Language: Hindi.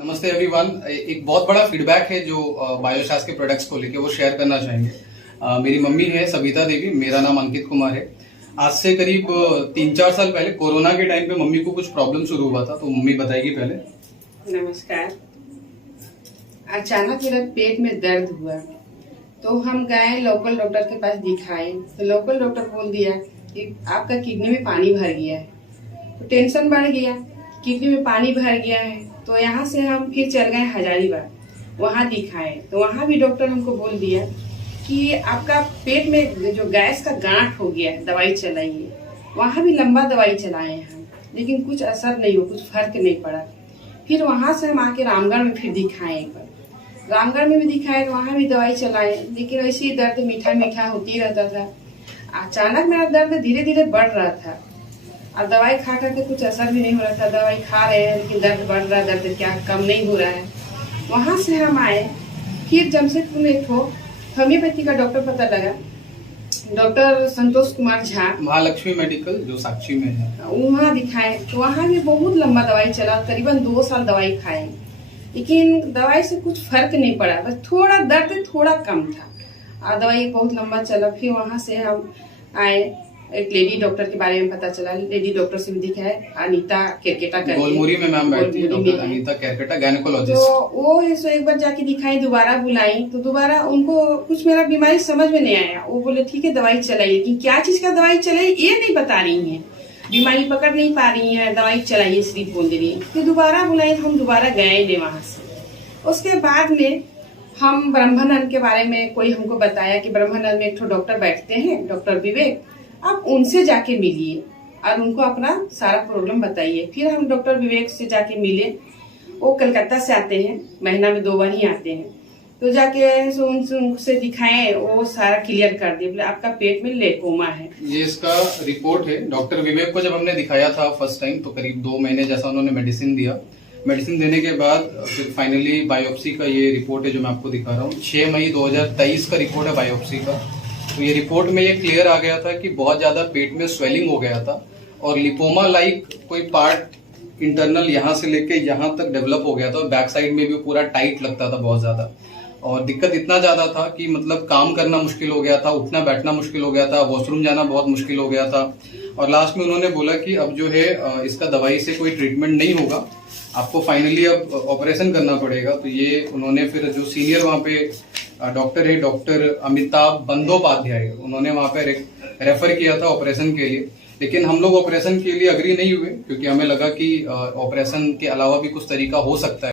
नमस्ते एवरीवन। एक बहुत बड़ा फीडबैक है जो बायोशास के प्रोडक्ट्स को लेके वो शेयर करना चाहेंगे। मेरी मम्मी है सविता देवी, मेरा नाम अंकित कुमार है। आज से करीब 3-4 साल पहले कोरोना के टाइम पे मम्मी को कुछ प्रॉब्लम शुरू हुआ था, तो मम्मी बताएगी पहले। नमस्कार। अचानक मेरा पेट में दर्द हुआ तो हम गए लोकल डॉक्टर के पास दिखाए, तो लोकल डॉक्टर बोल दिया कि आपका किडनी में पानी भर गया है। तो टेंशन बढ़ गया, किडनी में पानी भर गया है। तो यहाँ से हम फिर चल गए हजारीबाग, वहाँ दिखाए। तो वहाँ भी डॉक्टर हमको बोल दिया कि आपका पेट में जो गैस का गांठ हो गया है, दवाई चलाइए। वहाँ भी लंबा दवाई चलाए हम, लेकिन कुछ असर नहीं हुआ, कुछ फर्क नहीं पड़ा। फिर वहाँ से हम आके रामगढ़ में फिर दिखाए एक बार। रामगढ़ में भी दिखाए तो वहाँ भी दवाई चलाए, लेकिन वैसे ही दर्द मीठा मीठा होती रहता था। अचानक मेरा दर्द धीरे धीरे बढ़ रहा था और दवाई खा करके कुछ असर भी नहीं हो रहा था। दवाई खा रहे हैं लेकिन दर्द बढ़ रहा है, दर्द क्या कम नहीं हो रहा है। वहाँ से हम आए, फिर जमशेदपुर में एक होम्योपैथी का डॉक्टर पता लगा, डॉक्टर संतोष कुमार झा, महालक्ष्मी मेडिकल जो साक्षी में है, वहाँ दिखाए। तो वहाँ भी बहुत लंबा दवाई चला, करीबन 2 साल दवाई खाए, लेकिन दवाई से कुछ फर्क नहीं पड़ा। बस थोड़ा दर्द थोड़ा कम था और दवाई बहुत लंबा चला। फिर वहाँ से हम आए, एक लेडी डॉक्टर के बारे में पता चला, लेडी डॉक्टर से भी दिखाए, अनीता केरकेटा करके, गोलमुरी में मैम बैठती है डॉक्टर अनीता केरकेटा, गायनेकोलॉजिस्ट। तो वो है सो एक बार जाके दिखाई, दोबारा बुलाई तो दोबारा उनको कुछ मेरा बीमारी समझ में नहीं आया। वो बोले ठीक है दवाई चलाइए, लेकिन क्या चीज का दवाई चलाइए ये नहीं बता रही है, बीमारी पकड़ नहीं पा रही है, दवाई चलाइए सिर्फ बोल दे रही है। फिर दोबारा बुलाई तो हम दोबारा गए ले वहां से। उसके बाद में हम ब्रह्मानंद के बारे में कोई हमको बताया कि ब्रह्मानंद में एक ठो डॉक्टर बैठते हैं, डॉक्टर विवेक, आप उनसे जाके मिलिए और उनको अपना सारा प्रॉब्लम बताइए। फिर हम डॉक्टर विवेक से जाके मिले। वो कलकत्ता से आते हैं, महीना में 2 बार ही आते हैं। तो जाके उनसे दिखाएं, वो सारा क्लियर कर दिए, बोले आपका पेट में लेकोमा है। ये इसका रिपोर्ट है। डॉक्टर विवेक को जब हमने दिखाया था फर्स्ट टाइम, तो करीब 2 महीने जैसा उन्होंने मेडिसिन दिया। मेडिसिन देने के बाद फिर फाइनली बायोप्सी का ये रिपोर्ट है जो मैं आपको दिखा रहा हूँ। 6 मई 2023 का रिपोर्ट है बायोप्सी का। तो ये रिपोर्ट में ये क्लियर आ गया था कि बहुत ज्यादा पेट में स्वेलिंग हो गया था और लिपोमा लाइक कोई पार्ट इंटरनल यहाँ से लेके यहाँ तक डेवलप हो गया था। बैक साइड में भी पूरा टाइट लगता था बहुत ज्यादा, और दिक्कत इतना ज्यादा था कि मतलब काम करना मुश्किल हो गया था, उठना बैठना मुश्किल हो गया था, वॉशरूम जाना बहुत मुश्किल हो गया था। और लास्ट में उन्होंने बोला कि अब जो है इसका दवाई से कोई ट्रीटमेंट नहीं होगा, आपको फाइनली अब ऑपरेशन करना पड़ेगा। तो ये उन्होंने फिर जो सीनियर वहाँ पे डॉक्टर है, डॉक्टर अमिताभ बंदोपाध्याय, उन्होंने वहाँ पे रेफर किया था ऑपरेशन के लिए। लेकिन हम लोग ऑपरेशन के लिए अग्री नहीं हुए, क्योंकि हमें लगा कि ऑपरेशन के अलावा भी कुछ तरीका हो सकता है।